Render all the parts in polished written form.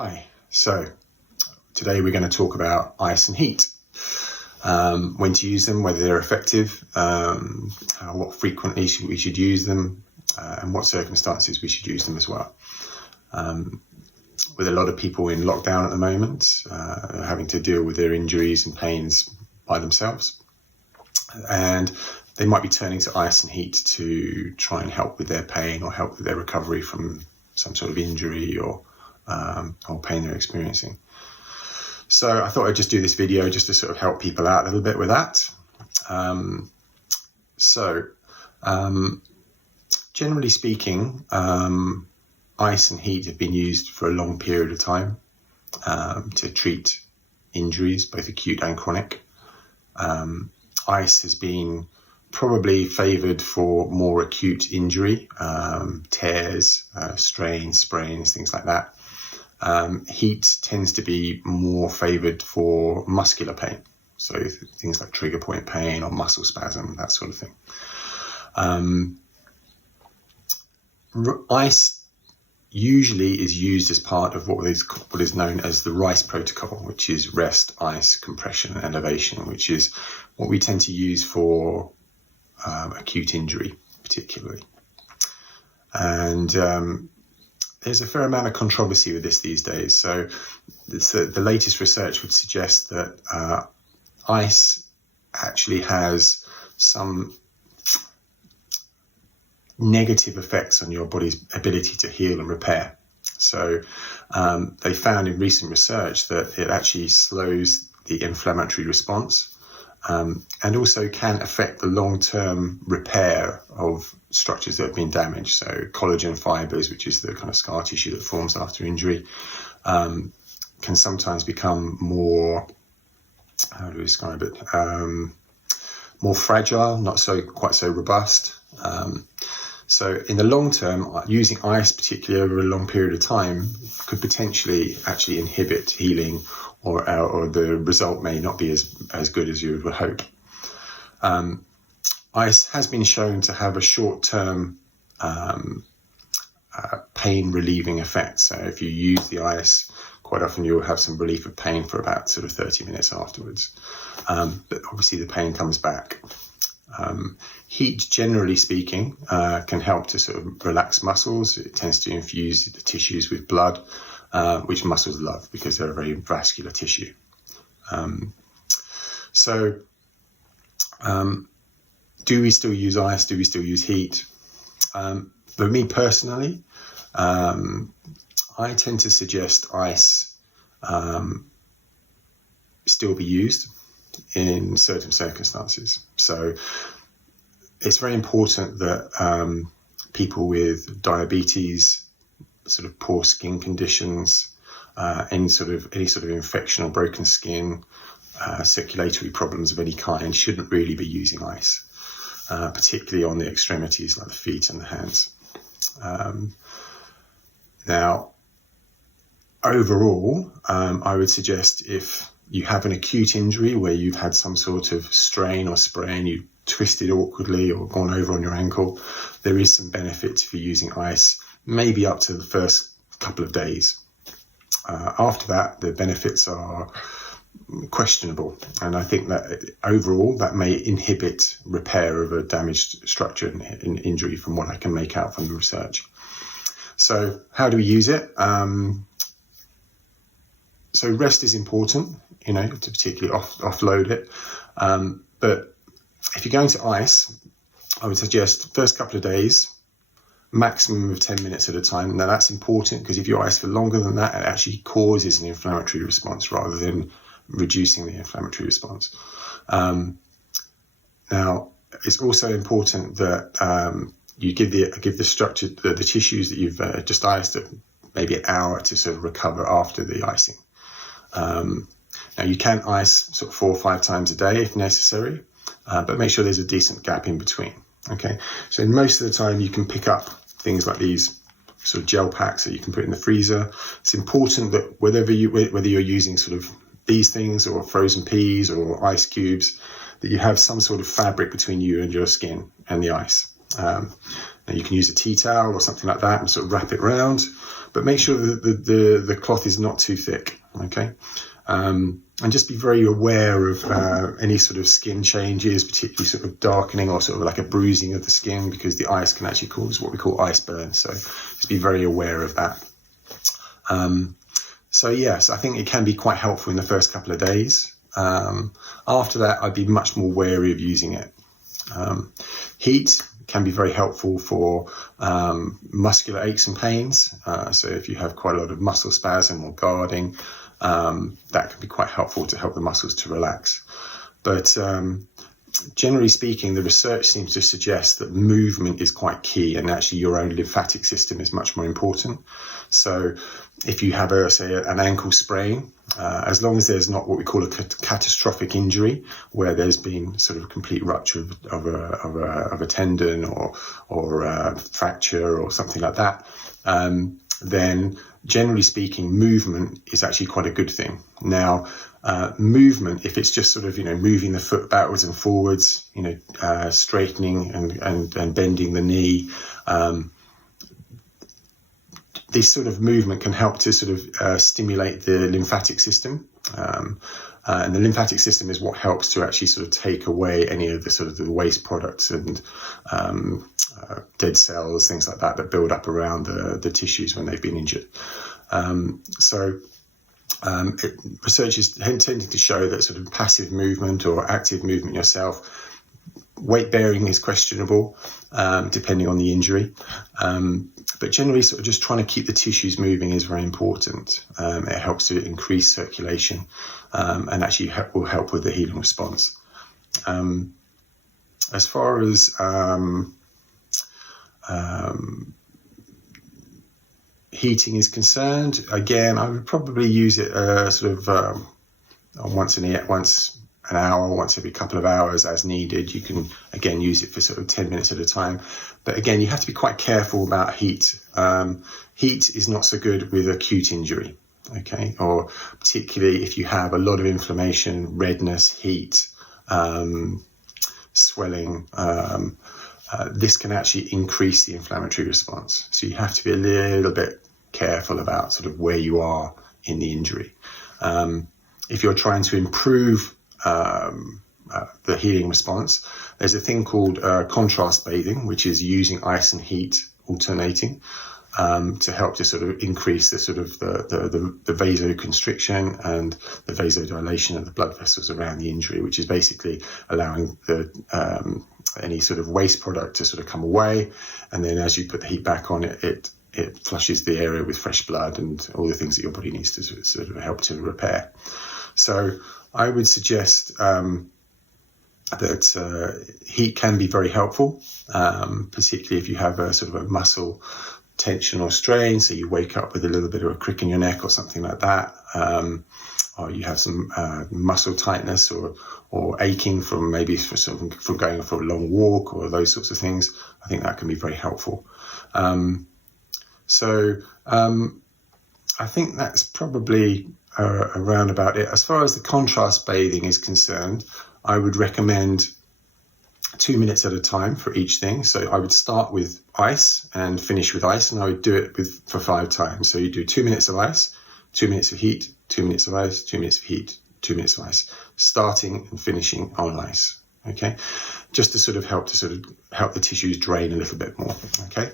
Hi, so today we're going to talk about ice and heat, when to use them, whether they're effective, what frequently we should use them, and what circumstances we should use them as well. With a lot of people in lockdown at the moment, having to deal with their injuries and pains by themselves, and they might be turning to ice and heat to try and help with their pain or help with their recovery from some sort of injury or pain they're experiencing. So I thought I'd just do this video just to sort of help people out a little bit with that. Generally speaking, ice and heat have been used for a long period of time to treat injuries, both acute and chronic. Ice has been probably favoured for more acute injury, tears, strains, sprains, things like that. Heat tends to be more favoured for muscular pain, so things like trigger point pain or muscle spasm, that sort of thing. Ice usually is used as part of what is known as the RICE protocol, which is rest, ice, compression, and elevation, which is what we tend to use for acute injury particularly. And there's a fair amount of controversy with this these days. So the latest research would suggest that ice actually has some negative effects on your body's ability to heal and repair. So they found in recent research that it actually slows the inflammatory response, and also can affect the long-term repair of structures that have been damaged. So collagen fibers, which is the kind of scar tissue that forms after injury, can sometimes become more, how do we describe it, more fragile, not quite so robust. So in the long term, using ice, particularly over a long period of time, could potentially actually inhibit healing, or the result may not be as good as you would hope. Ice has been shown to have a short-term pain relieving effect. So if you use the ice, quite often you'll have some relief of pain for about sort of 30 minutes afterwards. But obviously the pain comes back. Heat, generally speaking, can help to sort of relax muscles. It tends to infuse the tissues with blood, which muscles love because they're a very vascular tissue. Do we still use ice? Do we still use heat? For me personally, I tend to suggest ice still be used in certain circumstances. So it's very important that people with diabetes, sort of poor skin conditions, any sort of infection or broken skin, circulatory problems of any kind, shouldn't really be using ice, particularly on the extremities like the feet and the hands. Now, overall, I would suggest if you have an acute injury where you've had some sort of strain or sprain, you've twisted awkwardly or gone over on your ankle, there is some benefit for using ice, maybe up to the first couple of days. After that, the benefits are questionable, and I think that overall that may inhibit repair of a damaged structure and injury from what I can make out from the research. So how do we use it? So rest is important, to particularly offload it. But if you're going to ice, I would suggest first couple of days, maximum of 10 minutes at a time. Now that's important because if you ice for longer than that, it actually causes an inflammatory response rather than reducing the inflammatory response. Now it's also important that you give the structure, the tissues that you've just iced, maybe an hour to sort of recover after the icing. Now you can ice sort of 4 or 5 times a day if necessary, but make sure there's a decent gap in between. Okay, so most of the time you can pick up things like these sort of gel packs that you can put in the freezer. It's important that whether you're using sort of these things or frozen peas or ice cubes, that you have some sort of fabric between you and your skin and the ice. Now you can use a tea towel or something like that and sort of wrap it around, but make sure that the cloth is not too thick, okay? And just be very aware of any sort of skin changes, particularly sort of darkening or sort of like a bruising of the skin, because the ice can actually cause what we call ice burn. So just be very aware of that. So yes, I think it can be quite helpful in the first couple of days. After that, I'd be much more wary of using it. Heat can be very helpful for muscular aches and pains. So if you have quite a lot of muscle spasm or guarding, that can be quite helpful to help the muscles to relax. But generally speaking, the research seems to suggest that movement is quite key, and actually your own lymphatic system is much more important. So if you have an ankle sprain, as long as there's not what we call a catastrophic injury, where there's been sort of complete rupture of a tendon or a fracture or something like that, then generally speaking, movement is actually quite a good thing. Now, movement, if it's just sort of, moving the foot backwards and forwards, straightening and bending the knee, this sort of movement can help to sort of stimulate the lymphatic system. And the lymphatic system is what helps to actually sort of take away any of the sort of the waste products and dead cells, things like that build up around the tissues when they've been injured. Research is tending to show that sort of passive movement or active movement yourself, weight bearing is questionable, depending on the injury. But generally sort of just trying to keep the tissues moving is very important. It helps to increase circulation, and actually will help with the healing response. As far as heating is concerned, again, I would probably use it once an hour, once every couple of hours as needed. You can, again, use it for sort of 10 minutes at a time. But again, you have to be quite careful about heat. Heat is not so good with acute injury, okay? Or particularly if you have a lot of inflammation, redness, heat, swelling, this can actually increase the inflammatory response. So you have to be a little bit careful about sort of where you are in the injury. If you're trying to improve the healing response, there's a thing called contrast bathing, which is using ice and heat alternating to help to sort of increase the sort of the vasoconstriction and the vasodilation of the blood vessels around the injury, which is basically allowing the any sort of waste product to sort of come away, and then as you put the heat back on it flushes the area with fresh blood and all the things that your body needs to sort of help to repair. So I would suggest that heat can be very helpful, particularly if you have a sort of a muscle tension or strain, so you wake up with a little bit of a crick in your neck or something like that, or you have some muscle tightness or aching from from going for a long walk or those sorts of things. I think that can be very helpful. I think that's probably around about it. As far as the contrast bathing is concerned, I would recommend 2 minutes at a time for each thing. So I would start with ice and finish with ice, and I would do it for 5 times. So you do 2 minutes of ice, 2 minutes of heat, 2 minutes of ice, 2 minutes of heat, 2 minutes of ice, starting and finishing on ice. Okay, just to sort of help the tissues drain a little bit more. Okay.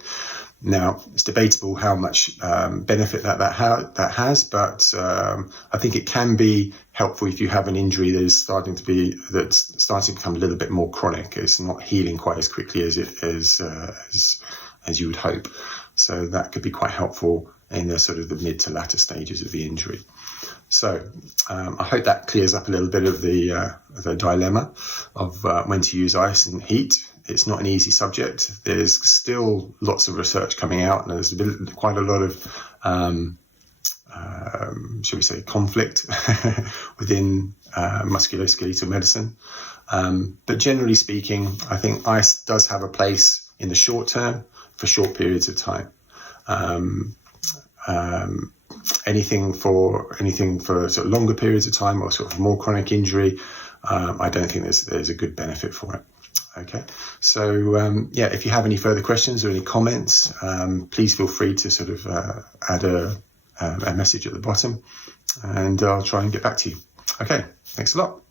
Now, it's debatable how much benefit that has, but I think it can be helpful if you have an injury that's starting to become a little bit more chronic. It's not healing quite as quickly as you would hope. So that could be quite helpful in the sort of the mid to latter stages of the injury. So I hope that clears up a little bit of the dilemma of when to use ice and heat. It's not an easy subject. There's still lots of research coming out, and there's been quite a lot of, shall we say, conflict within musculoskeletal medicine. But generally speaking, I think ice does have a place in the short term for short periods of time. Anything for sort of longer periods of time or sort of more chronic injury, I don't think there's a good benefit for it. Okay, so yeah, if you have any further questions or any comments, please feel free to sort of add a message at the bottom, and I'll try and get back to you. Okay, thanks a lot.